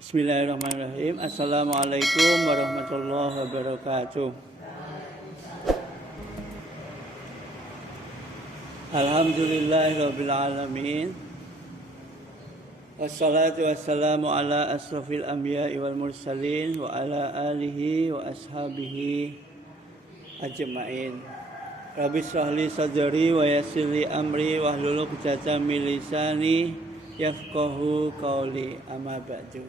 Bismillahirrahmanirrahim. Assalamualaikum warahmatullahi wabarakatuh. Alhamdulillahirabbil alamin. Wassalatu wassalamu ala asrofil anbiya'i wal mursalin wa ala alihi wa ashabihi ajma'in. Rabbi shrahli sadri wa yassirli amri wahlul 'uqdatam min lisani yafqahu qawli. Amma ba'du.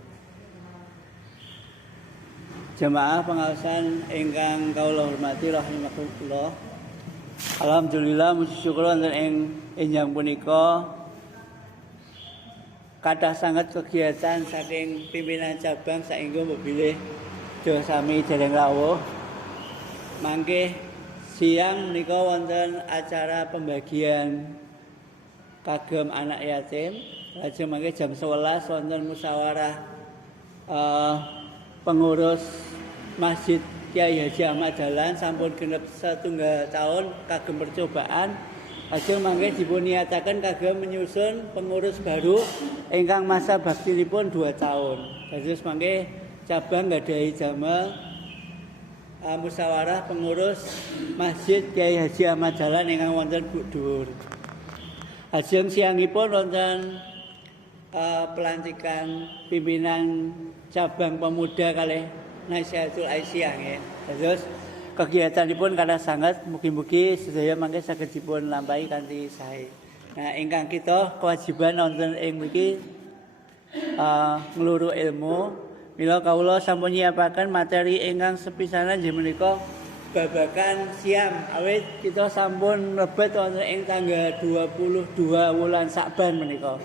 Jamaah pengawasan ingkang kawula hormati rahimakumullah. Alhamdulillah muji syukur wonten ing enjang punika kathah sanget kegiatan saking pimpinan cabang saengga bilih do sami dereng rawuh. Mangke siang menika wonten acara pembagian kagem anak yatim. Lajeng mangke jam 11 wonten musyawarah pengurus Masjid Kyai Haji Ahmad Dahlan sampun genep 1 tahun kagem percobaan. Lajeng mangke dipun niataken kagem menyusun pengurus baru ingkang masa baktinipun 2 tahun. Dados mangke cabang gadhahi damel musyawarah pengurus Masjid Kyai Haji Ahmad Dahlan ingkang wonten Bukdur. Lajeng siangipun wonten pelantikan pimpinan cabang pemuda kalih Nasihatul Aisyah nggih. Terus kegiatanipun kathah sanget, mugi-mugi sedaya mangke saged dipun lampahi kanthi sae. Nah, ingkang kita kewajiban wonten ing mriki ngluru ilmu. Mila kawula sampun nyiapaken materi ingkang sepisanan inggih menika babagan siam. Awit kita sampun mlebet wonten ing tanggal 22 wulan Sa'ban menika.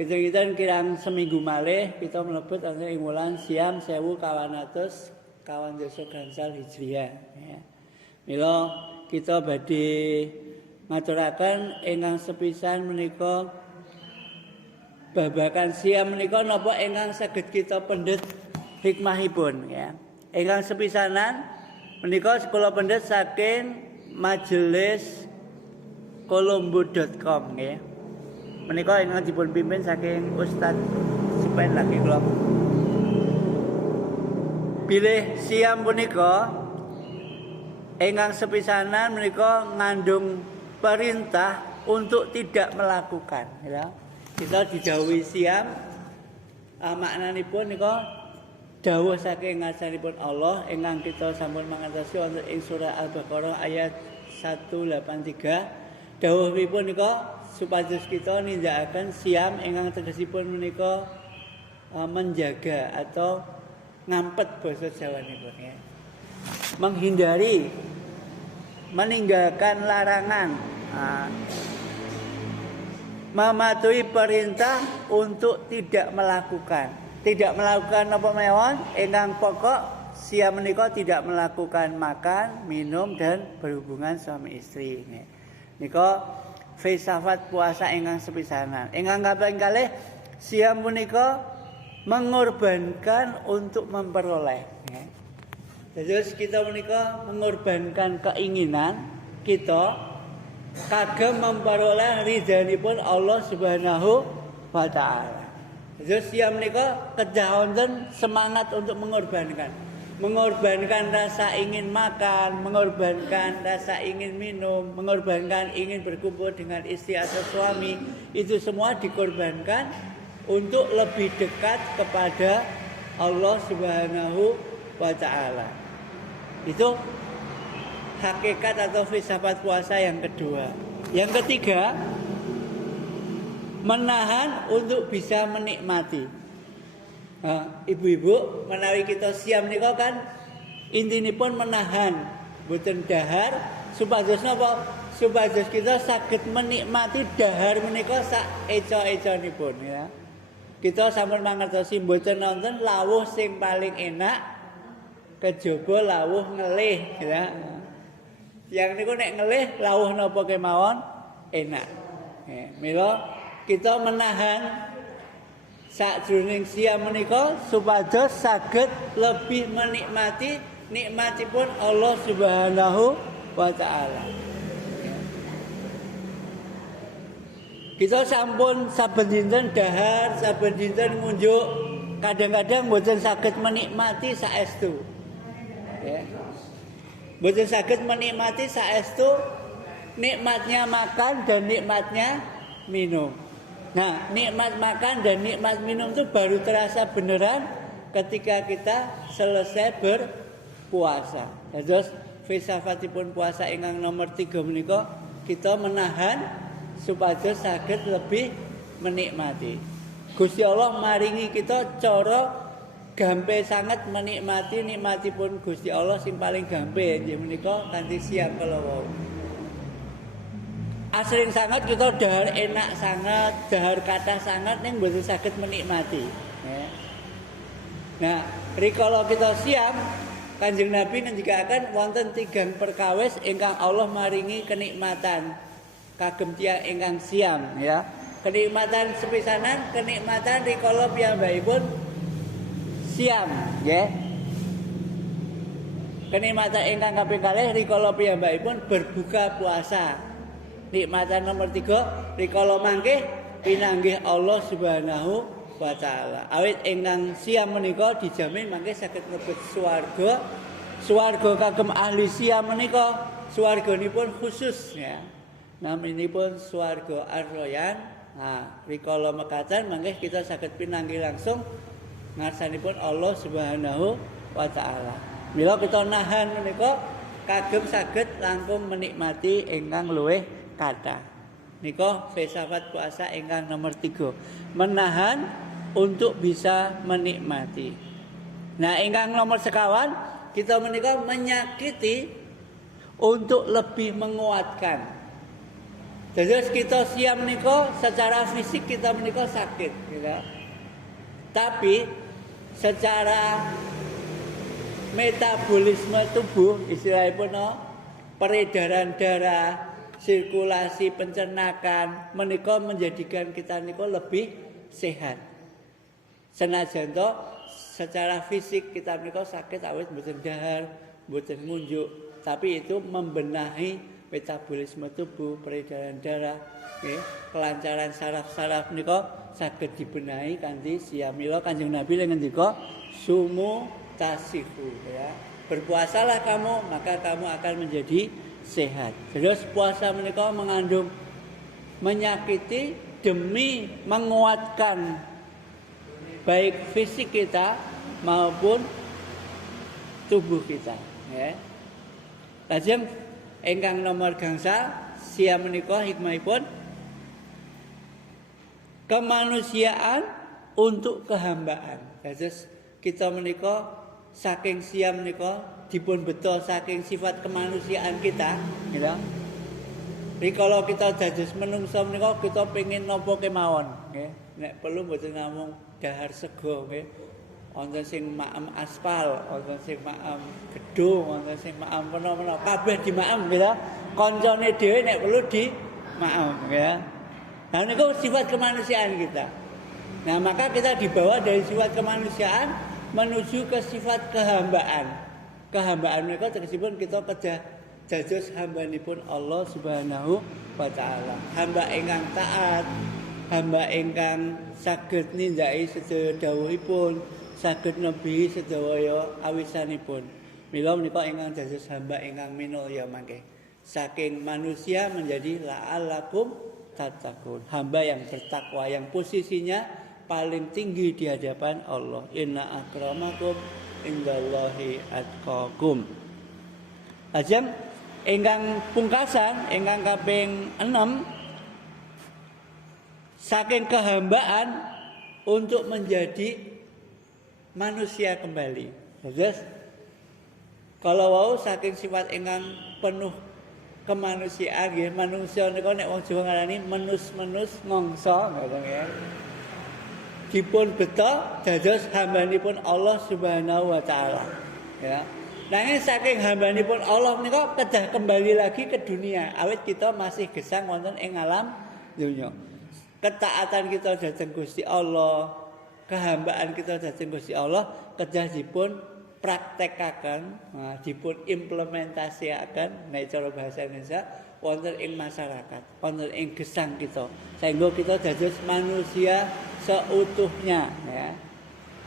Kita kirang seminggu malih kita mlebet wonten ing wulan Siam 1400 gangsal Hijriah ya. Mila kita badhe ngaturaken ingkang sepisan menika babagan siam menika napa ingkang saged kita pendhet hikmahipun ya. Ingkang sepisanan menika kula pendhet saking majelis kolombo.com nggih. Menika ingkang dipun pimpin saking Ustaz Supen lagi kula. Bilih siam punika ingkang sepisanan menika ngandung perintah untuk tidak melakukan ya. Kita didhawuhi siam maknanipun nika dawuh saking ngasanipun Allah ingkang kita sampun mangertosi wonten ing surah Al-Baqarah ayat 183. Dawuhipun nika supados kita nindakaken siam ingkang tegesipun menika menjaga atau ngampet basa Jawanipun ya. Menghindari, meninggalkan larangan, mematuhi perintah untuk tidak melakukan. Tidak melakukan apa mawon ingkang pokok siam menika tidak melakukan makan, minum dan berhubungan suami istri. Nika filsafat puasa ingkang sepisanan. Ingkang kaping kalih siam punika mengorbankan untuk memperoleh. Terus kita menika mengorbankan keinginan kita kagem memperoleh ridhanipun Allah Subhanahu wa taala. Terus siam menika kedah wonten semangat untuk mengorbankan rasa ingin makan, mengorbankan rasa ingin minum, mengorbankan ingin berkumpul dengan istri atau suami, itu semua dikorbankan untuk lebih dekat kepada Allah Subhanahu wa taala. Itu hakikat atau filsafat puasa yang kedua. Yang ketiga, menahan untuk bisa menikmati. Ibu-ibu menawi kita siam nika kan intinipun menahan boten dahar supados napa supados kita saged menikmati dahar menika sak eca-ecanipun ya. Kita sampun mangertosi boten nonton lawuh sing paling enak kejaba lawuh ngelih ya. Yang niku nek ngelih lawuh napa kemawon enak. Mila kita menahan sakjroning siam menika supados saged lebih menikmati nikmatipun Allah Subhanahu wa taala. Kita sampun saben dinten dahar, saben dinten ngunjuk kadang-kadang mboten saged menikmati saestu. Ya. Mboten saged menikmati saestu nikmatnya makan dan nikmatnya minum. Nah, nikmat makan dan nikmat minum itu baru terasa beneran ketika kita selesai berpuasa. Terus filsafatipun puasa ingkang nomor 3 menika kita menahan supaya saged lebih menikmati. Gusti Allah maringi kita cara gampe sangat menikmati nikmatipun Gusti Allah sing paling gampe inggih menika kanthi siam kalawau. Asring sangat kita dahar enak sangat, dahar kathah sangat ning mboten saged menikmati. Ya. Nah, rikala kita siam Kanjeng Nabi ngendikaken wonten 3 perkawis ingkang Allah maringi kenikmatan kagem tiyang ingkang siam ya. Kenikmatan sepisanan, kenikmatan rikala piyambakipun siam nggih. Kenikmatan ingkang kaping kalih rikala piyambakipun berbuka puasa. Nikmatan nomor 3 rikala mangke pinanggih Allah Subhanahu wa taala. Awit ingkang siam menika dijamin mangke saged mlebet swarga. Swarga kagem ahli siam menika swarganipun khusus ya. Naminipun swarga Ar-Rayyan. Nah, rikala mekaten mangke kita saged pinanggih langsung ngarsanipun Allah Subhanahu wa taala. Mila kita nahan menika kagem saged langkung menikmati ingkang luwih kathah. Nika filsafat puasa ingkang nomor 3. Menahan untuk bisa menikmati. Nah, ingkang nomor sekawan kita menika menyakiti untuk lebih menguatkan. Jadi kita siam menika secara fisik kita menika sakit, gitu. Tapi secara metabolisme tubuh istilahipun peredaran darah, sirkulasi pencernaan menika menjadikan kita niku lebih sehat. Senajan to secara fisik kita menika sakit awit mboten dahar, mboten ngunjuk, tapi itu membenahi metabolisme tubuh, peredaran darah, nggih, kelancaran saraf-saraf menika saged dibenahi kanthi siam. Mila Kanjeng Nabi ngendika sumu tasihu ya. Berpuasalah kamu maka kamu akan menjadi sehat. Terus puasa menika mengandung menyakiti demi menguatkan baik fisik kita maupun tubuh kita ya. Lajeng ingkang nomor gangsal siam menika hikmahipun kemanusiaan untuk kehambaan. Terus kita menika saking siam menika dipun beto saking sifat kemanusiaan kita gitu. Rikala kita dados menungsa menika kita pengin napa kemawon nggih. Nek perlu mboten namung dahar sego nggih. Wonten sing maem aspal, wonten sing maem gedung, wonten sing maem mena-mena kabeh dimaem gitu. Kancane dhewe nek perlu di maem ya. Nah niku sifat kemanusiaan kita. Nah, maka kita dibawa dari sifat kemanusiaan menuju ke sifat kehambaan. Kehambaan menika tegesipun kita kedah dados hambanipun Allah Subhanahu wa taala. Hamba ingkang taat, hamba ingkang saged nindaki sedaya dawuhipun, saged nebihi sedaya awisanipun. Mila menika ingkang dados hamba ingkang minulya mangke. Saking manusia menjadi la'allakum tattaqun. Hamba yang bertakwa yang posisinya paling tinggi di hadapan Allah. Inna akramakum indallahi atqakum. Ajeng ingkang pungkasan ingkang kaping 6 saking kehambaan untuk menjadi manusia kembali. Terus kalau wau saking sifat ingkang penuh kemanusiaan nggih, manusia nika nek wong Jawa ngarani menus-menus ngongso ngoten nggih. Dipun beto dados hambanipun Allah Subhanahu wa taala. Ya. Nanging saking hambanipun Allah menika kedah kembali lagi ke dunia. Awit kita masih gesang wonten ing alam dunya. Ketaatan kita dhateng Gusti Allah, kehambaan kita dhateng Gusti Allah kedah dipun praktekaken, dipun implementasiaken nek cara bahasa Indonesia wonten ing masyarakat, wonten ing gesang kita. Sehingga kita dados manusia seutuhnya ya.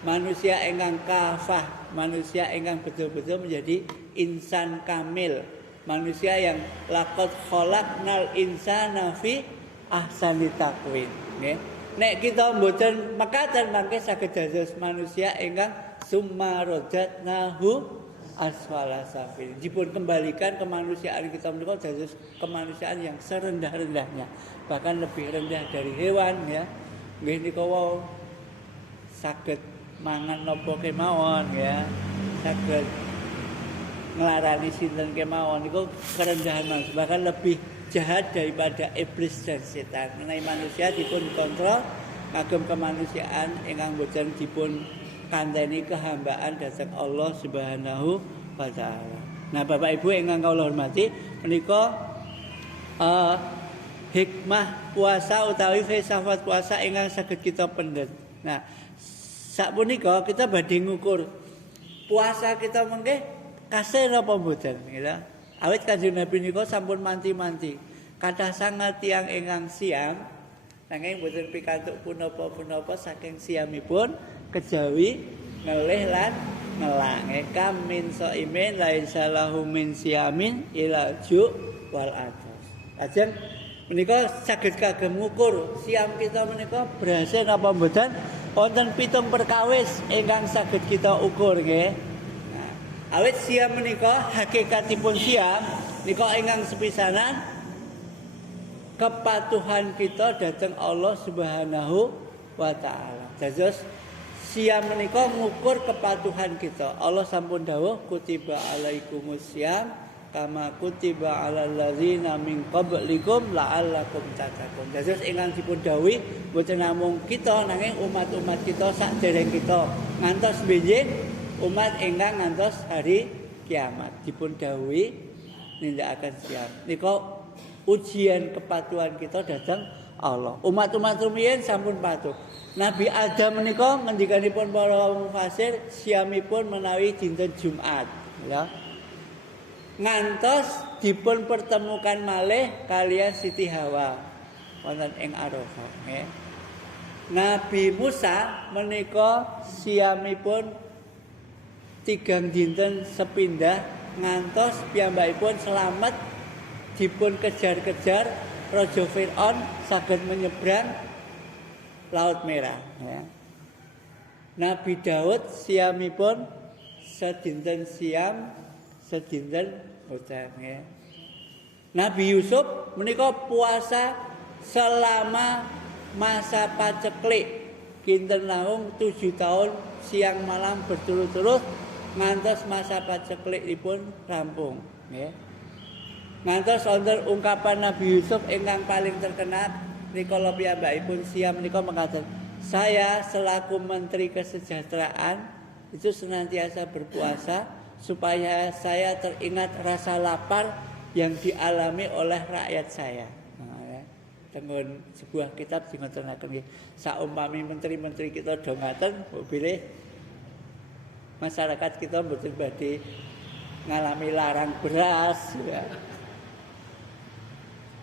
manusia ingkang kafah, manusia ingkang betul-betul menjadi insan kamil, manusia yang laqad khalaqnal insana fi ahsani taqwim. Nggih. Nek kita mboten mekaten mangke saged dados manusia ingkang summa radatnahu asfala safilin. Dipun kembalikan kemanusiaan kita menika dados kemanusiaan yang serendah-rendahnya, bahkan lebih rendah dari hewan ya. Nggih nika wau saged mangan napa kemawon ya. Saged nglarani sinten kemawon niku kerendahan manusia, bahkan lebih jahat daripada iblis dan setan. Mengenai manusia dipun kontrol ngagem kemanusiaan ingkang boten dipun kanteni kehambaan dhateng Allah Subhanahu wa taala. Nah, Bapak Ibu ingkang kula hormati, menika hikmah puasa utawi filsafat puasa ingkang saged kita pendet. Nah, sapunika kita badhe ngukur puasa kita mengke kasil apa mboten, gitu. Awit Kanjeng Nabi nika sampun manti-manti. Kathah sanget tiyang ingkang siam, nanging mboten pikantuk punapa-punapa saking siamipun kejawi ngelih lan ngelak. Kam min saimin laisa lahu min siamin ila ju wal atas. Lajeng menika saged kagem ngukur siam kita menika berhasil apa mboten? Wonten 7 perkawis ingkang saged kita ukur nggih. Awit siam menika hakikatipun siam nika ingkang sepisanan kepatuhan kita dhateng Allah Subhanahu wa taala. Dados siam menika ngukur kepatuhan kita. Allah sampun dawuh kutiba alaikumus syiyam kama kutiba alal ladzina min qablikum la'allakum tattaqun. Dados ingkang dipun dawuhi boten namung kita nanging umat-umat kita sakdereng kita ngantos benjing umat ingkang ngantos hari kiamat dipun dawuhi nindakaken siam. Nika ujian kepatuhan kita dhateng Allah. Umat-umat rumiyin sampun patuh. Nabi Adam menika ngendikanipun para mufasir siamipun menawi dinten Jumat, ya. Ngantos dipun pertemukan malih kalian Siti Hawa wonten ing Arafah, nggih. Nabi Musa menika siamipun 3 dinten sepindah ngantos piyambakipun selamat dipun kejar-kejar Raja Fir'aun saged menyeberang Laut Merah ya. Nabi Daud siamipun sedinten siam sedinten hujan ya. Nabi Yusuf menika puasa selama masa paceklik kinten langkung 7 tahun siang malam berturut-turut ngantos masa paceklikipun rampung nggih. Ngantos wonten ungkapan Nabi Yusuf ingkang paling terkenal rikala piyambakipun siam menika mengatakan, "Saya selaku Menteri Kesejahteraan itu senantiasa berpuasa supaya saya teringat rasa lapar yang dialami oleh rakyat saya." Dengan sebuah kitab sing ngotenaken nggih. Saumpami menteri-menteri kita do ngaten, bilih masyarakat kita mboten badhe ngalami larang beras ya.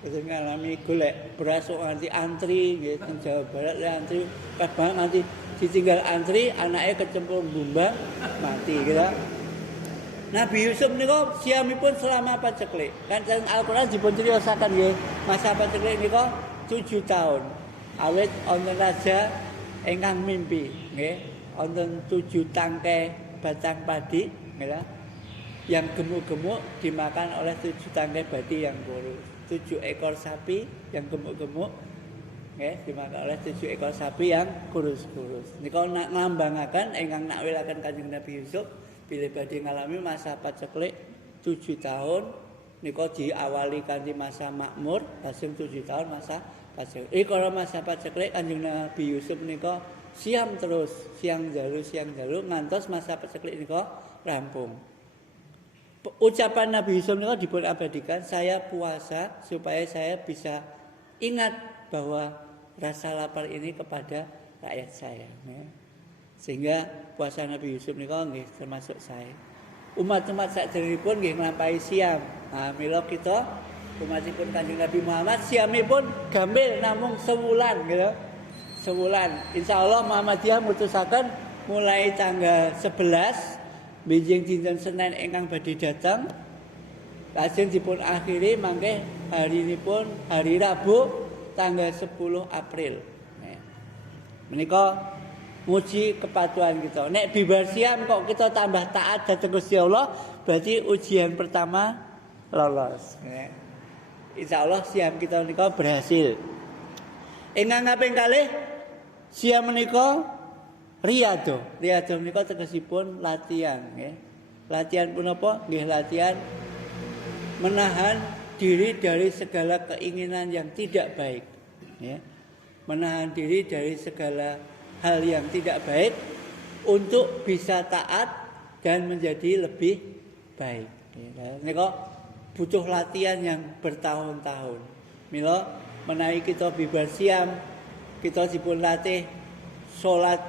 Kita ngalami golek beras kok nganti antri nggih teng Jawa Barat le antri kabeh nganti ditinggal antri anake kecemplung bumbang mati gitu. Nabi Yusuf niku siamipun selama paceklik. Kan Al-Qur'an dipun criosaken nggih, masa paceklik niku 7 tahun. Awit wonten raja ingkang mimpi nggih, wonten 7 tangkai batang padi nggih. Yang gemuk-gemuk dimakan oleh 7 tangkai padi yang kurus. 7 ekor sapi yang gemuk-gemuk nggih dimakan oleh 7 ekor sapi yang kurus-kurus. Nika nglambangaken ingkang nakwilaken Kanjeng Nabi Yusuf bilih badhe ngalami masa paceklik 7 tahun nika diawali kanthi masa makmur, lajeng 7 tahun masa paceklik. Kalau masa paceklik Kanjeng Nabi Yusuf nika siam terus, siang dalu ngantos masa paceklik nika rampung. Ucapan Nabi Yusuf nika dipun abadikan, saya puasa supaya saya bisa ingat bahwa rasa lapar ini kepada rakyat saya. Sehingga puasa Nabi Yusuf nika nggih termasuk saya. Umat-umat sakderengipun nggih nglampahi siam. Nah, mila kita umatipun Kanjeng Nabi Muhammad siamipun gampil namung sewulan gitu. Sewulan. Insyaallah Muhammadiyah mutusaken mulai tanggal 11 benjing dinten Senin ingkang badhe dateng. Lajeng dipun akhiri mangke harinipun hari Rabu tanggal 10 April. Menika nguji kepatuhan kita. Nek bibar siam kok kita tambah taat dhateng Gusti Allah, berarti ujian pertama lolos. Insyaallah siam kita menika berhasil. Ingkang kaping kalih siam menika riyadhah. Riyadhah menika tegesipun latihan, nggih. Latihan punapa? Nggih latihan menahan diri dari segala keinginan yang tidak baik, ya. Menahan diri dari segala hal yang tidak baik untuk bisa taat dan menjadi lebih baik. Ini kok butuh latihan yang bertahun-tahun. Mila menawi kita bibar siam, kita dipun latih salat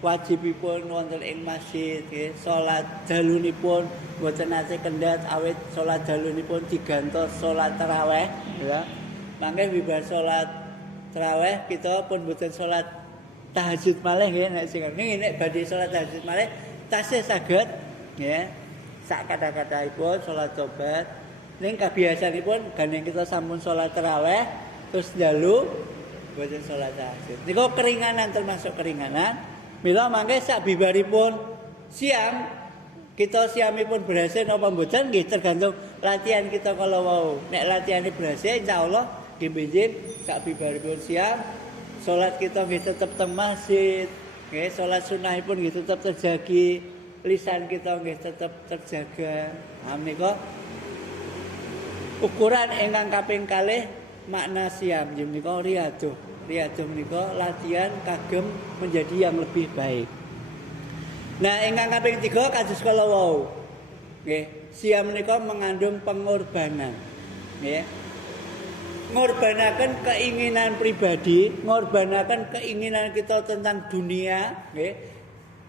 wajibipun wonten ing masjid, nggih. Salat dalunipun boten nate kendhat awit salat dalunipun digantos salat tarawih, ya. Mangke bibar salat tarawih kita pun boten salat tahajud malih nggih nek sing nek badhe salat tahajud malih tasih saged nggih. Sak kata-kataipun salat tobat ning kabiasanipun gandeng kita sampun salat tarawih terus njalu boten salat tahajud. Niku keringanan termasuk keringanan. Mila mangke sak bibaripun siam kita siamipun berhasil napa mboten nggih tergantung latihan kita kalau wau. Nek latihane berhasil insyaallah nggih benjing sak bibaripun siam salat kita nggih tetep teng masjid, nggih salat sunahipun nggih tetep terjagi, lisan kita nggih tetep terjaga. Menika ukuran ingkang kaping kalih makna siam nggih menika riyadhah. Riyadhah menika latihan kagem menjadi yang lebih baik. Nah, ingkang kaping 3 kados kala wau. Nggih, siam menika mengandung pengorbanan. Nggih. Ngorbanaken keinginan pribadi, ngorbanaken keinginan kita tentang dunia, nggih.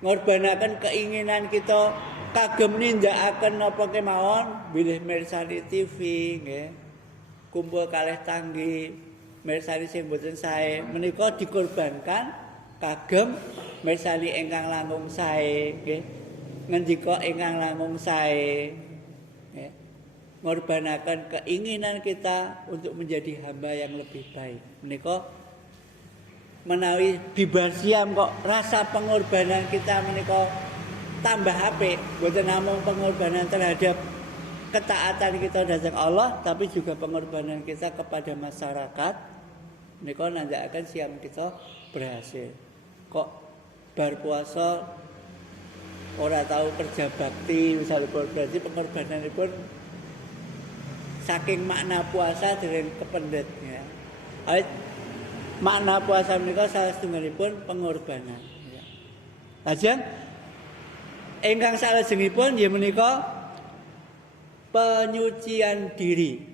Ngorbanaken keinginan kita kagem nindakaken napa kemawon, bilih mirsani TV, nggih. Kumpul kalih tanggi mirsani sing boten sae menika dikorbankan kagem mirsani ingkang langkung sae nggih ngendika ingkang langkung sae nggih ngorbanaken keinginan kita untuk menjadi hamba yang lebih baik menika menawi bibar siam kok rasa pengorbanan kita menika tambah apik boten namung pengorbanan terhadap ketaatan kita datang Allah tapi juga pengorbanan kita kepada masyarakat. Nika nandhakaken siam kita berhasil. Kok bar puasa ora tahu kerja bakti misalipun berarti pengorbananipun saking makna puasa dereng kependhet ya. Awit makna puasa menika salah setunggalipun pengorbanan ya. Lajeng ingkang salajengipun ya menika penyucian diri.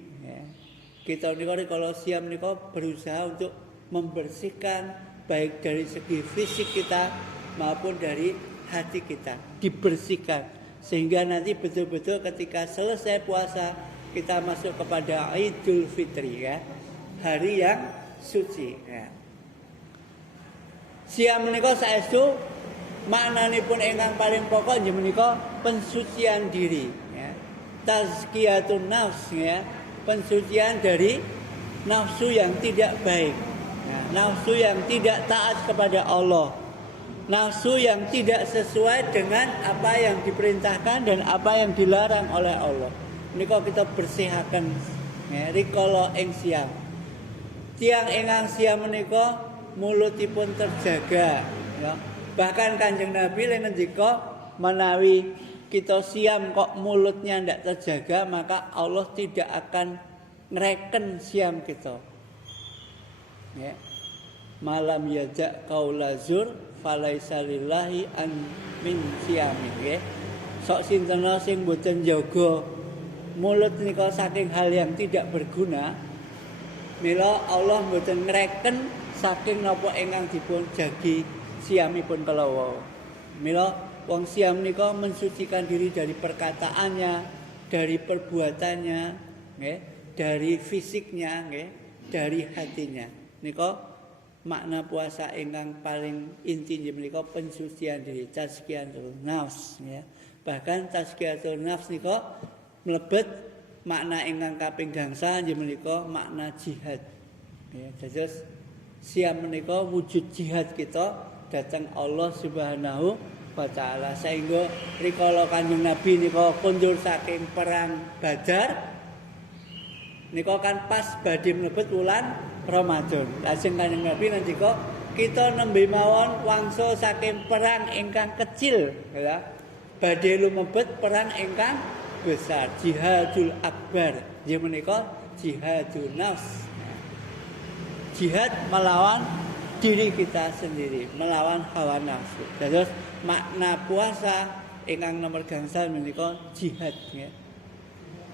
Kita nika kalau siam nika berusaha untuk membersihkan baik dari segi fisik kita maupun dari hati kita dibersihkan sehingga nanti betul-betul ketika selesai puasa kita masuk kepada Idul Fitri ya hari yang suci ya. Siam menika saestu maknanipun ingkang paling pokok nggih menika pensucian diri ya. Tazkiyatun nafs ya. Pensucian dari nafsu yang tidak baik, nafsu yang tidak taat kepada Allah, nafsu yang tidak sesuai dengan apa yang diperintahkan dan apa yang dilarang oleh Allah. Ini kok kita bersihkan, rikala ing siam. Tiang ingkang siam menika mulutipun terjaga, ya. Bahkan Kanjeng Nabi ngendika menawi kita siam kok mulutnya tidak terjaga maka Allah tidak akan ngereken siam kita ya. Malam yajak kaulazur falaisa lillahi an min siami ya. Sok sinten sing boten jaga mulut nika saking hal yang tidak berguna mila Allah boten ngereken saking napa ingkang dipun jagi siamipun kala mila wong siam nika mensucikan diri dari perkataannya, dari perbuatannya, nggih, dari fisiknya, nggih, dari hatinya. Nika makna puasa ingkang paling inti inggih menika pensucian diri, tazkiyatun nafs ya. Bahkan tazkiyatun nafs nika mlebet makna ingkang kaping gangsal inggih menika makna jihad. Ya, dados siam menika wujud jihad kita dhateng Allah Subhanahu wa taala. Sehingga rikala Kanjeng Nabi nika kondur saking perang Badar nika kan pas badhe mlebet wulan Ramadan. Lajeng Kanjeng Nabi ngendika kita nembe mawon wangsul saking perang ingkang kecil ya. Badhe lumebet perang ingkang besar, jihadul akbar. Nggih menika jihadun nafs. Jihad melawan diri kita sendiri, melawan hawa nafsu. Terus makna puasa ingkang nomor gangsal menika jihad ya.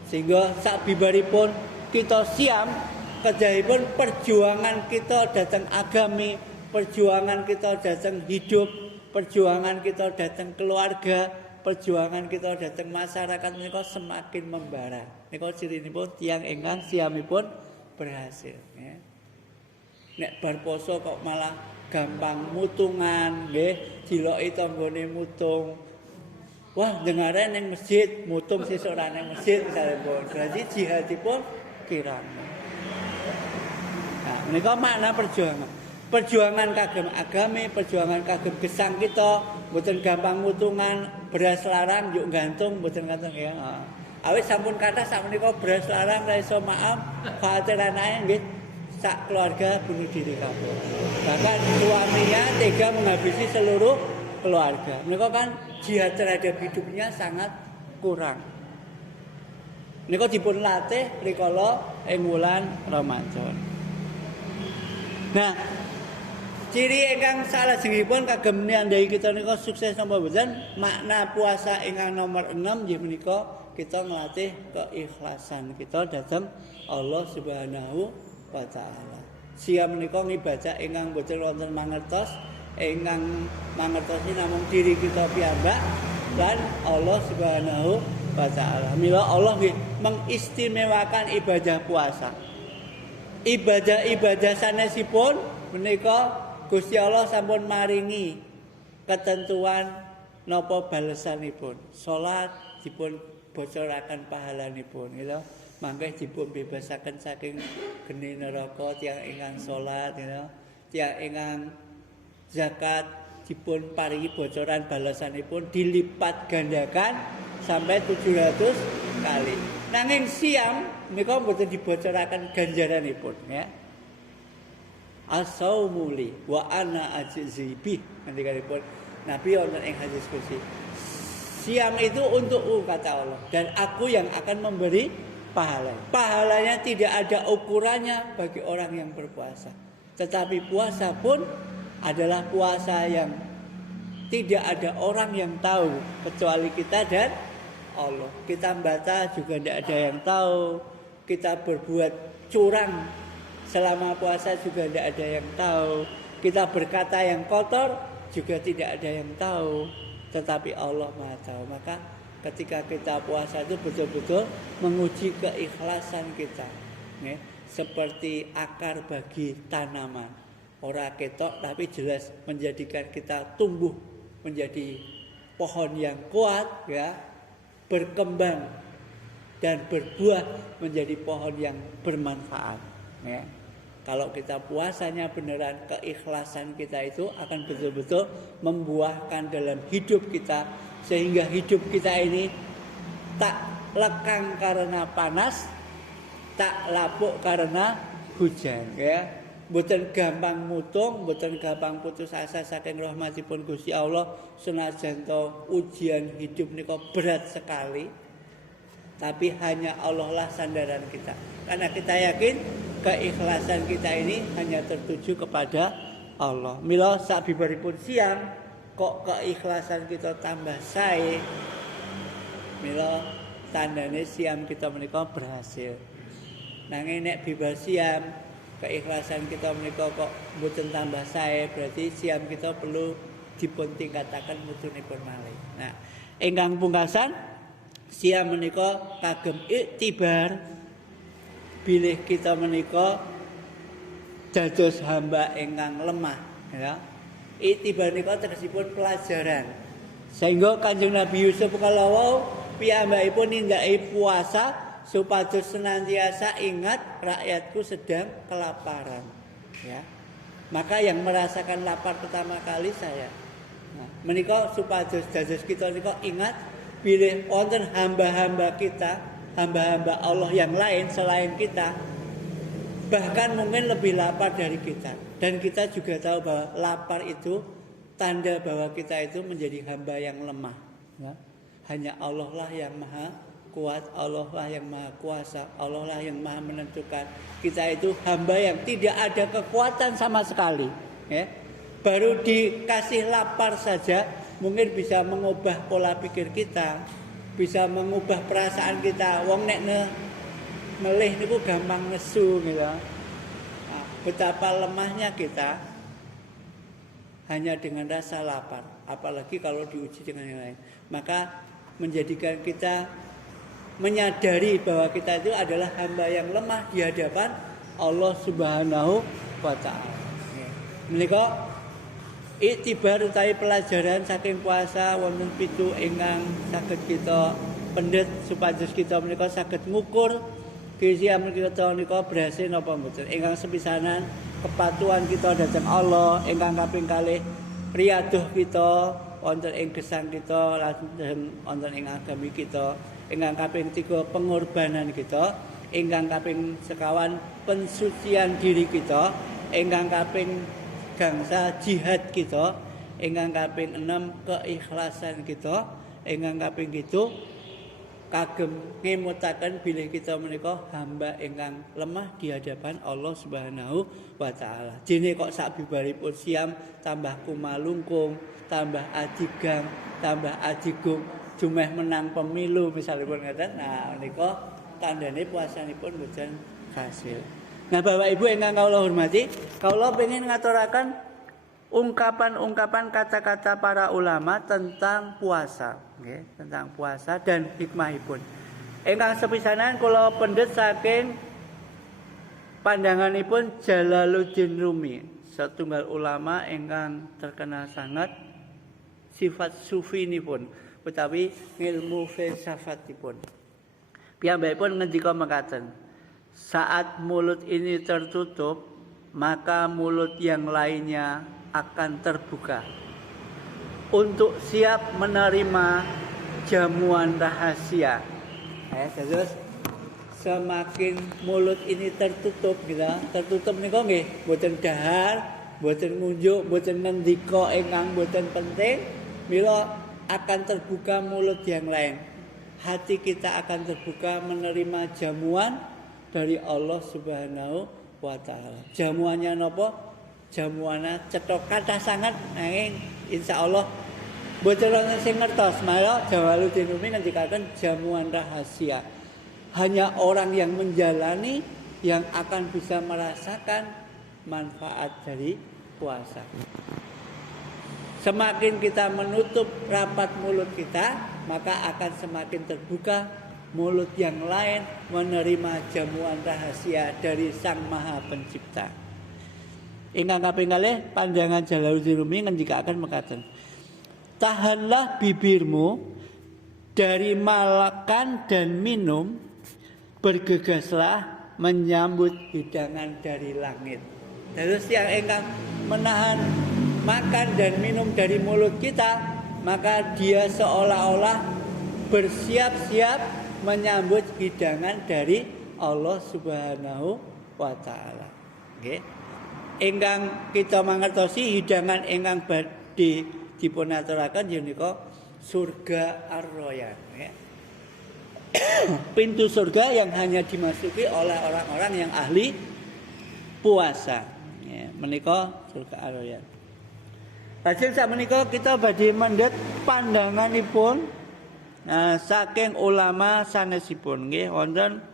Sehingga sabibaripun kita siam kedahipun perjuangan kita datang agami, perjuangan kita datang hidup, perjuangan kita datang keluarga, perjuangan kita datang masyarakat menika semakin membara. Nika cirinipun tiyang ingkang siamipun berhasil ya. Nek bar poso kok malah gampang mutungan nggih, diloki tanggane mutung. Wah, dengare ning masjid, mutung sesuk ora ning masjid misalipun. Berarti jihadipun kirang. Nah, menika makna perjuangan. Perjuangan kagem agami, perjuangan kagem gesang kita, mboten gampang mutungan, beras larang yuk gantung mboten ngaten ya. Awit sampun kathah sak menika beras larang ra iso maaf, khawatir anake nggih sak keluarga bunuh diri kabeh. Bahkan suaminya tega menghabisi seluruh keluarga. Mereka kan jihad terhadap hidupnya sangat kurang. Mereka dipun latih rikala ing wulan Ramadan. Nah, ciri ingkang salajengipun kagem nyandai kita nika sukses napa mboten? Makna puasa ingkang nomor 6 nggih menika kita nglatih keikhlasan kita dhateng Allah Subhanahu wa taala. Sia menika ngibadah ingkang boten wonten mangertos, ingkang mangertosi namung diri kita piyambak lan Allah Subhanahu wa taala. Mila Allah nggih mengistimewakan ibadah puasa. Ibadah-ibadah sanesipun menika Gusti Allah sampun maringi ketentuan napa balesanipun. Salat dipun bocoraken pahalanipun gitu. Mangke dipun bebasaken saking geni neraka tiyang ingkang salat ya. Tiyang ingkang zakat dipun paringi bocoran balasanipun dilipat gandakan sampai 700 kali. Nanging siam menika mboten dibocoraken ganjaranipun ya. As-saumuli wa ana ajzi bih ngendikanipun Nabi wonten ing hadis qudsi. Siam itu untukku kata Allah dan aku yang akan memberi pahala. Pahalanya tidak ada ukurannya bagi orang yang berpuasa. Tetapi puasa pun adalah puasa yang tidak ada orang yang tahu kecuali kita dan Allah. Kita baca juga tidak ada yang tahu. Kita berbuat curang selama puasa juga tidak ada yang tahu. Kita berkata yang kotor juga tidak ada yang tahu. Tetapi Allah Maha tahu. Maka ketika kita puasa itu betul-betul menguji keikhlasan kita ya. Seperti akar bagi tanaman ora ketok tapi jelas menjadikan kita tumbuh menjadi pohon yang kuat ya, berkembang dan berbuah menjadi pohon yang bermanfaat ya. Kalau kita puasanya beneran, keikhlasan kita itu akan betul-betul membuahkan dalam hidup kita. Sehingga hidup kita ini tak lekang karena panas, tak lapuk karena hujan ya. Mboten gampang mutung, mboten gampang putus asa saking rahmatipun Gusti Allah. Senajan to ujian hidup nika berat sekali, tapi hanya Allah lah sandaran kita. Karena kita yakin keikhlasan kita ini hanya tertuju kepada Allah. Mila sabibaripun siang kok keikhlasan kita tambah sae, mila tandane siam kita menika berhasil. Nanging nek bibar siam keikhlasan kita menika kok mboten tambah sae, berarti siam kita perlu dipun tingkataken mutunipun malih. Nah, ingkang pungkasan siam menika kagem iktibar bilih kita menika dados hamba ingkang lemah, ya. Iktibar nika tegesipun pelajaran. Sehingga Kanjeng Nabi Yusuf kalau piyambakipun nindaki puasa supados senantiasa ingat rakyatku sedang kelaparan, ya. Maka yang merasakan lapar pertama kali saya. Nah, menika supados dados kita nika ingat bilih wonten hamba-hamba kita, hamba-hamba Allah yang lain selain kita, bahkan mungkin lebih lapar dari kita. Dan kita juga tahu bahwa lapar itu tanda bahwa kita itu menjadi hamba yang lemah, ya. Hanya Allah lah yang maha kuat, Allah lah yang maha kuasa, Allah lah yang maha menentukan. Kita itu hamba yang tidak ada kekuatan sama sekali, ya. Baru dikasih lapar saja mungkin bisa mengubah pola pikir kita, bisa mengubah perasaan kita. Wong nek melih niku gampang nesu gitu. Nah, betapa lemahnya kita hanya dengan rasa lapar, apalagi kalau diuji dengan yang lain. Maka menjadikan kita menyadari bahwa kita itu adalah hamba yang lemah di hadapan Allah Subhanahu wa taala. Menika iktibar utawi pelajaran saking puasa wonten pitu ingkang saged kita pendet supados kita menika saged ngukur gizi amal kita menika berhasil napa mboten. Ingkang sepisanan kepatuhan kita dhateng Allah, ingkang kaping kalih riyadoh kita wonten ing gesang kita lan wonten ing agami kita, ingkang kaping 3 pengorbanan kita, ingkang kaping sekawan pensucian diri kita, ingkang kaping gangsa jihad kita, ingkang kaping 6 keikhlasan kita, ingkang kaping 7 kagem ngemutaken bilih kita menika hamba ingkang lemah di hadapan Allah Subhanahu wa taala. Dene kok sabibaripun siam tambah kumalungkung, tambah adigang, tambah adigung, jumeh menang pemilu misalipun ngaten. Nah menika tandane puasanipun boten kasil. Nah Bapak Ibu ingkang kawula hormati, kawula pengin ngaturaken ungkapan-ungkapan kata-kata para ulama tentang puasa, nggih, tentang puasa dan hikmahipun. Ingkang sepisanan kula pendet saking pandanganipun Jalaluddin Rumi, satunggal ulama ingkang terkenal sangat sifat sufinipun utawi ilmu filsafatipun. Piyambakipun ngendika mekaten, saat mulut ini tertutup, maka mulut yang lainnya akan terbuka untuk siap menerima jamuan rahasia. Terus semakin mulut ini tertutup, gitu. Tertutup niku nggih, boten dahar, boten ngunjuk, boten ngendika ingkang boten penting, mila akan terbuka mulut yang lain. Hati kita akan terbuka menerima jamuan dari Allah Subhanahu wa taala. Jamuannya napa? Jamuana cetok kathah sangat nanging insyaallah boten wonten sing ngertos. Mala Jalaluddin Rumi ngendikaken jamuan rahasia. Hanya orang yang menjalani yang akan bisa merasakan manfaat dari puasa. Semakin kita menutup rapat mulut kita, maka akan semakin terbuka mulut yang lain menerima jamuan rahasia dari Sang Maha Pencipta. Ingkang kaping kalih pandangan Jalaluddin Rumi ngendikaken mekaten. Tahanlah bibirmu dari makan dan minum, bergegaslah menyambut hidangan dari langit. Terus yang ingkang menahan makan dan minum dari mulut kita, maka dia seolah-olah bersiap-siap menyambut hidangan dari Allah Subhanahu wa taala. Nggih. Ingkang kita mangertosi hidangan ingkang badhe dipunaturaken menika surga Ar-Rayyan, ya. Pintu surga yang hanya dimasuki oleh orang-orang yang ahli puasa, ya, menika surga Ar-Rayyan. Lajeng sakmenika kita badhe mendhet pandanganipun saking ulama sanesipun, nggih, wonten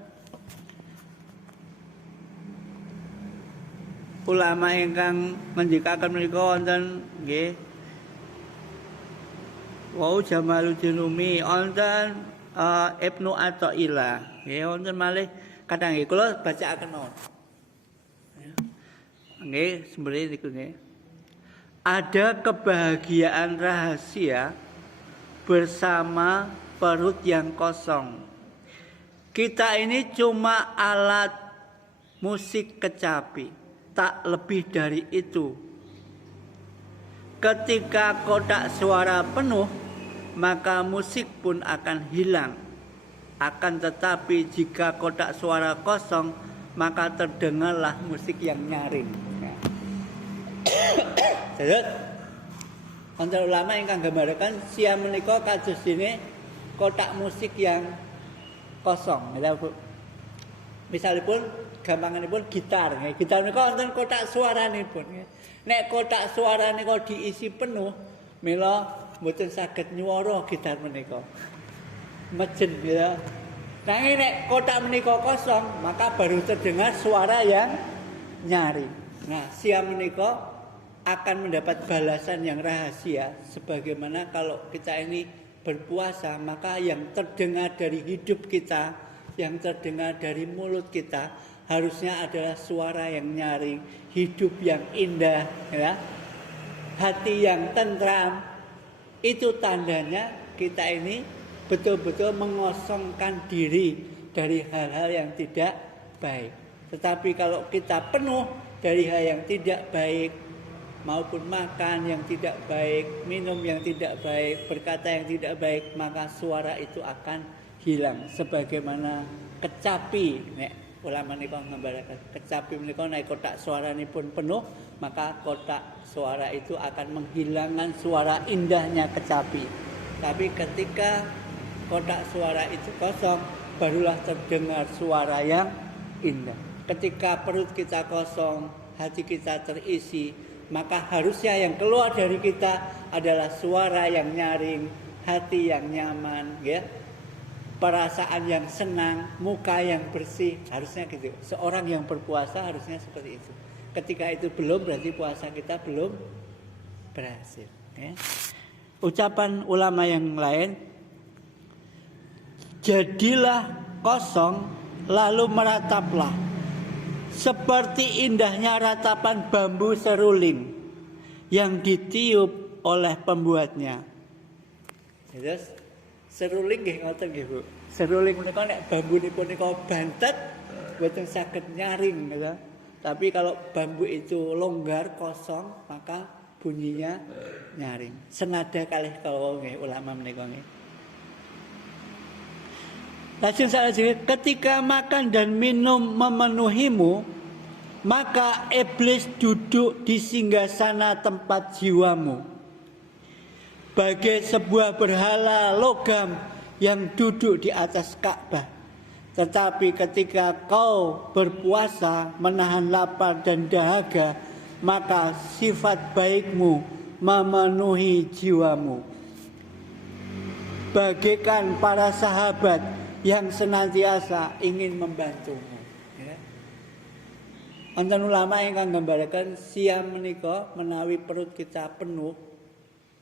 ulama ingkang ngendikaken menika wonten nggih wau Jalaluddin Rumi, wonten Ibnu Athaillah, nggih, wonten malih kadang nggih kula bacaaken mawon. Nggih, sebenarnya niku nggih. Ada kebahagiaan rahasia bersama perut yang kosong. Kita ini cuma alat musik kecapi, tak lebih dari itu. Ketika kotak suara penuh, maka musik pun akan hilang. Akan tetapi jika kotak suara kosong, maka terdengarlah musik yang nyaring. Terus antara ulama ingkang gambarkan sia menika kados dene kotak musik yang kosong. Misalipun gampanganipun gitar, gitar menika wonten kotak suaranipun. Nek kotak suara menika diisi penuh, mila mboten saged nyuwara gitar menika. Mejen ya. Nanging nek kotak menika kosong, maka baru terdengar suara yang nyaring. Nah, sia menika akan mendapat balasan yang rahasia sebagaimana kalau kita ini berpuasa, maka yang terdengar dari hidup kita, yang terdengar dari mulut kita harusnya adalah suara yang nyaring, hidup yang indah, ya. Hati yang tentram. Itu tandanya kita ini betul-betul mengosongkan diri dari hal-hal yang tidak baik. Tetapi kalau kita penuh dari hal yang tidak baik, maupun makan yang tidak baik, minum yang tidak baik, berkata yang tidak baik, maka suara itu akan hilang. Sebagaimana kecapi, nek ulama nika ngambaraken kecapi menika nek kotak suaranipun penuh, maka kotak suara itu akan menghilangkan suara indahnya kecapi. Tapi ketika kotak suara itu kosong, barulah terdengar suara yang indah. Ketika perut kita kosong, hati kita terisi, maka harusnya yang keluar dari kita adalah suara yang nyaring, hati yang nyaman, ya, perasaan yang senang, muka yang bersih, harusnya gitu. Seorang yang berpuasa harusnya seperti itu. Ketika itu belum, berarti puasa kita belum berhasil. Ya. Ucapan ulama yang lain, jadilah kosong lalu merataplah, seperti indahnya ratapan bambu seruling yang ditiup oleh pembuatnya. Terus seruling nggih ngoten nggih Bu. Seruling menika nek bambu niku bantet boten saged nyaring gitu. Tapi kalau bambu itu longgar kosong maka bunyinya nyaring. Senada kalih kala nggih ulama menika nggih. Lajeng salajengipun ketika makan dan minum memenuhimu, maka iblis duduk di singgasana tempat jiwamu, bagai sebuah berhala logam yang duduk di atas Ka'bah. Tetapi ketika kau berpuasa, menahan lapar dan dahaga, maka sifat baikmu memenuhi jiwamu, bagaikan para sahabat yang senantiasa ingin membantumu. Ya. Wonten ulama ingkang nggambaraken siam menika menawi perut kita penuh,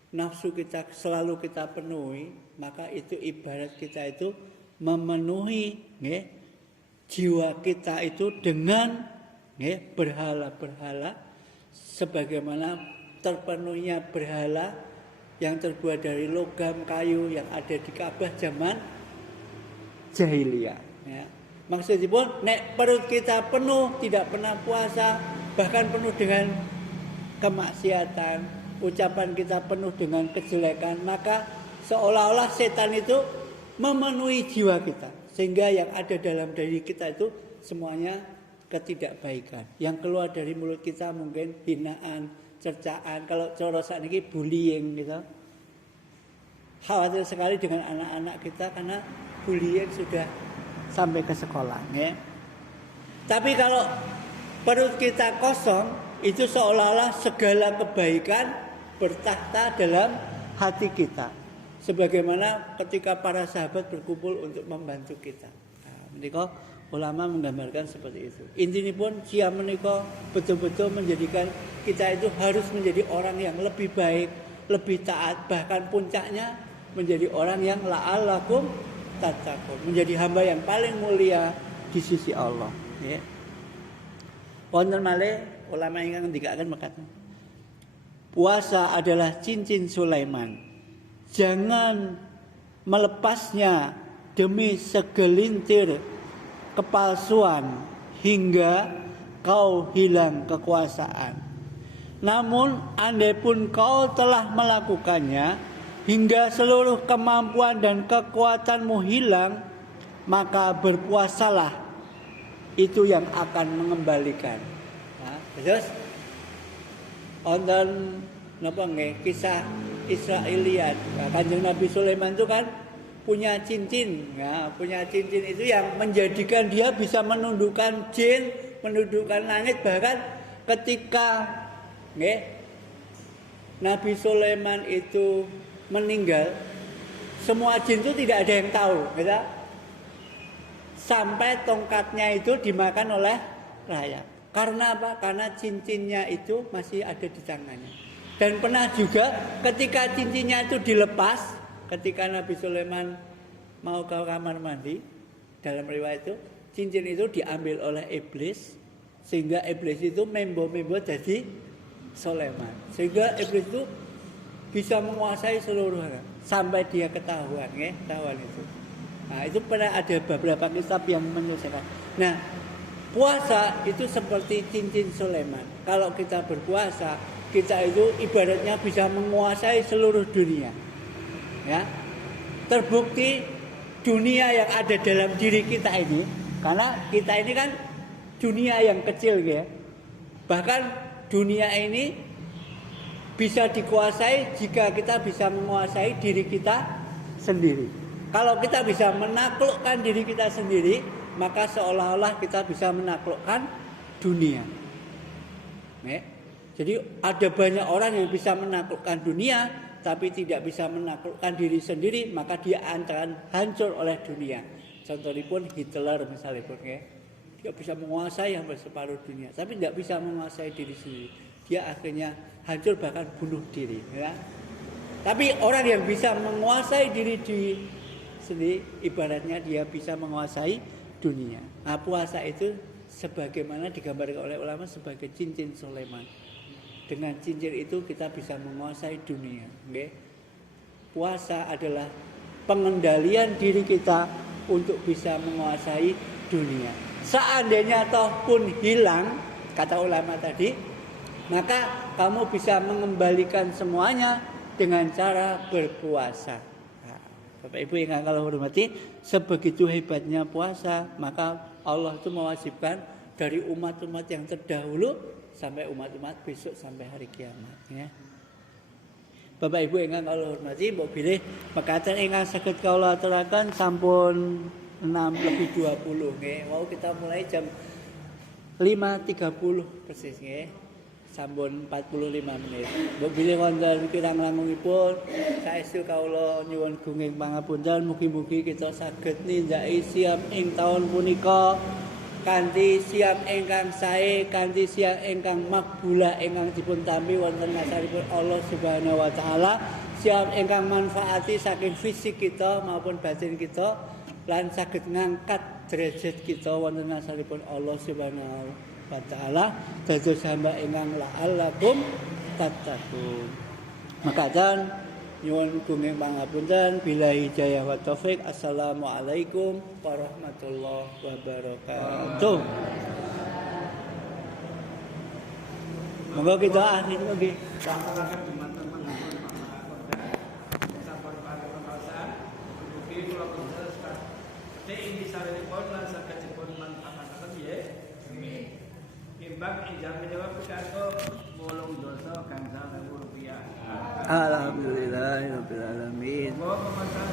nafsu kita selalu kita penuhi, maka itu ibarat kita itu memenuhi nggih, jiwa kita itu dengan nggih, berhala-berhala, sebagaimana terpenuhinya berhala yang terbuat dari logam kayu yang ada di Ka'bah zaman jahiliyah. Ya. Maksudipun nek perut kita penuh, tidak pernah puasa, bahkan penuh dengan kemaksiatan, ucapan kita penuh dengan kejelekan, maka seolah-olah setan itu memenuhi jiwa kita, sehingga yang ada dalam diri kita itu semuanya ketidakbaikan. Yang keluar dari mulut kita mungkin hinaan, cercaan, kalau cara sakniki bullying gitu. Khawatir sekali dengan anak-anak kita karena bullying sudah sampai ke sekolah, ya. Tapi kalau perut kita kosong, itu seolah-olah segala kebaikan bertahta dalam hati kita. Sebagaimana ketika para sahabat berkumpul untuk membantu kita. Nah, menika ulama menggambarkan seperti itu. Intinya pun siam menika betul-betul menjadikan kita itu harus menjadi orang yang lebih baik, lebih taat, bahkan puncaknya menjadi orang yang la'allakum tattaqun, menjadi hamba yang paling mulia di sisi Allah. Ya. Wonten malih ulama ingkang ngendikaken mekaten. Puasa adalah cincin Sulaiman. Jangan melepasnya demi segelintir kepalsuan hingga kau hilang kekuasaan. Namun andai pun kau telah melakukannya hingga seluruh kemampuan dan kekuatanmu hilang, maka berpuasalah, itu yang akan mengembalikan. Nah, terus wonten napa nggih kisah Israiliyat. Nah, Kanjeng Nabi Sulaiman itu kan punya cincin, ya, punya cincin itu yang menjadikan dia bisa menundukkan jin, menundukkan langit, bahkan ketika Nabi Sulaiman itu meninggal, semua jin itu tidak ada yang tahu, gitu. Sampai tongkatnya itu dimakan oleh rayap. Karena apa? Karena cincinnya itu masih ada di tangannya. Dan pernah juga ketika cincinnya itu dilepas, ketika Nabi Sulaiman mau ke kamar mandi, dalam riwayat itu cincin itu diambil oleh iblis, sehingga iblis itu membo-membo jadi Sulaiman, sehingga iblis itu bisa menguasai seluruh hal sampai dia ketahuan, ketahuan itu. Nah, itu pernah ada beberapa kitab yang menyelesaikan. Nah, puasa itu seperti cincin Sulaiman. Kalau kita berpuasa, kita itu ibaratnya bisa menguasai seluruh dunia. Ya, terbukti dunia yang ada dalam diri kita ini, karena kita ini kan dunia yang kecil, ya. Bahkan dunia ini bisa dikuasai jika kita bisa menguasai diri kita sendiri. Kalau kita bisa menaklukkan diri kita sendiri, maka seolah-olah kita bisa menaklukkan dunia. Jadi ada banyak orang yang bisa menaklukkan dunia, tapi tidak bisa menaklukkan diri sendiri, maka dia akan hancur oleh dunia. Contohnya pun Hitler misalnya pun, dia bisa menguasai hampir separuh dunia, tapi tidak bisa menguasai diri sendiri. Dia akhirnya hancur, bahkan bunuh diri. Ya. Tapi orang yang bisa menguasai diri sendiri, ibaratnya dia bisa menguasai dunia. Nah, puasa itu sebagaimana digambarkan oleh ulama sebagai cincin Sulaiman. Dengan cincin itu kita bisa menguasai dunia. Okay? Puasa adalah pengendalian diri kita untuk bisa menguasai dunia. Seandainya toh pun hilang, kata ulama tadi, maka kamu bisa mengembalikan semuanya dengan cara berpuasa. Nah, Bapak Ibu yang kalau hormati, sebegitu hebatnya puasa, maka Allah itu mewajibkan dari umat-umat yang terdahulu sampai umat-umat besok sampai hari kiamat. Ya. Bapak Ibu yang kalau hormati, mbok bilih mekaten ingkang saged kawula aturaken sampun 6:20 nggih. Mau kita mulai jam 5:30 persis nggih. Sampun 45 menit. Mbok bilih wonten kirang langkungipun saestu kawula nyuwun gunging pangapunten, mugi-mugi kita saged nindaki siam ing taun punika kanthi siam ingkang sae, kanthi siam ingkang makbulah ingkang dipun tampi wonten ngarsanipun Allah Subhanahu wa taala, siam ingkang manfaati saking fisik kita maupun batin kita lan saged ngangkat derajat kita wonten ngarsanipun Allah Subhanahu wa taala dados hamba ingkang la'allakum tattaqun. Makaten nyuwun gunging pangapunten, billahi hidayah wa taufik. Assalamualaikum warahmatullahi wabarakatuh. Monggo kita akhir nggih. Imbang ijab menjawab pidato 8 dosa gangsal rupiah. Alhamdulillahirabbil alamin. Wa pemasan